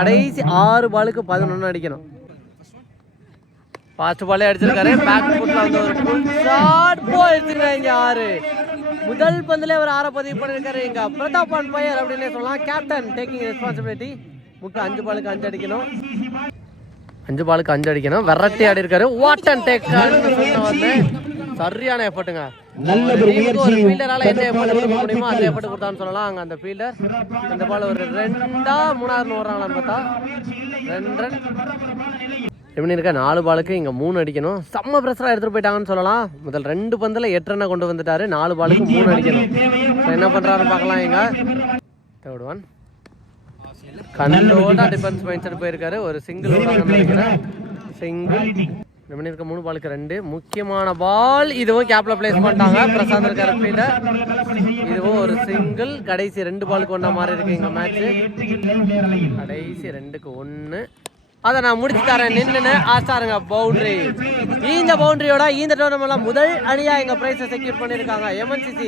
கடைசி 6 பாலுக்கு 11 அடிக்கணும். ஃபாஸ்ட் பாலே அடிச்சிருக்காரு. பேக் ஃபுட்ல வந்து ஒரு ஃபுல் ஷாட் போயிடுச்சுங்க. 6 முதல் பந்திலே ஒரு 6 பதிவு பண்ணிருக்காரு. இங்க பிரதாப் ஆன் ஃபயர் அப்படின்னே சொல்லலாம். Captain taking responsibility. 5 பாலுக்கு 5 அடிக்கணும். 5 பாலுக்கு 5 அடிக்கணும். வெரைட்டி ஆடி இருக்காரு. வாட் அண்ட் டேக் வந்து சரியான எஃபர்ட்டுங்க. ஒரு ஃபீல்டரால என்ன எஃபர்ட் கொடுக்க முடியுமோ அந்த எஃபர்ட் கொடுத்தான்னு சொல்லலாம். அங்க அந்த ஃபீல்டர் இந்த பால் ஒரு 2 3 ஓடுறாங்களான்னு பார்த்தா 2 ரன் எப்படி இருக்க. 4 பாலுக்கு இங்க 3 அடிக்கணும். செம்ம பிரஷரா எடுத்துட்டு போயிட்டாங்கன்னு சொல்லலாம். முதல் 2 பந்துல 8 ரன்னை கொண்டு வந்துட்டாரு. 4 பாலுக்கு 3 அடிக்கணும். என்ன பண்றாருன்னு பார்க்கலாம். இங்க தேர்ட் ஒன் கண்டோட டிஃபென்ஸ் மைண்ட் செட் போயிருக்காரு. ஒரு சிங்கிள் நினைக்கிறேன். சிங்கிள் இருக்க 3 பாலுக்கு 2 முக்கியமான பால். இதுவும் கேப்ல பிளேஸ் பண்ணிட்டாங்க. பிரசாந்த் இருக்காரு ஃபீல்டர். இதுவும் ஒரு சிங்கிள். கடைசி 2 பாலுக்கு 1 மாதிரி இருக்கு இங்க மேட்ச். கடைசி 2க்கு 1 அதை நான் முடிச்சு தரேன் நின்று ஆஸ்டாருங்க. பவுண்டரி. இந்த பவுண்டரியோட இந்த டோர்னமெண்ட்ல முதல் அணியா எங்க பிரைஸை செக்யூர் பண்ணிருக்காங்க MNCC.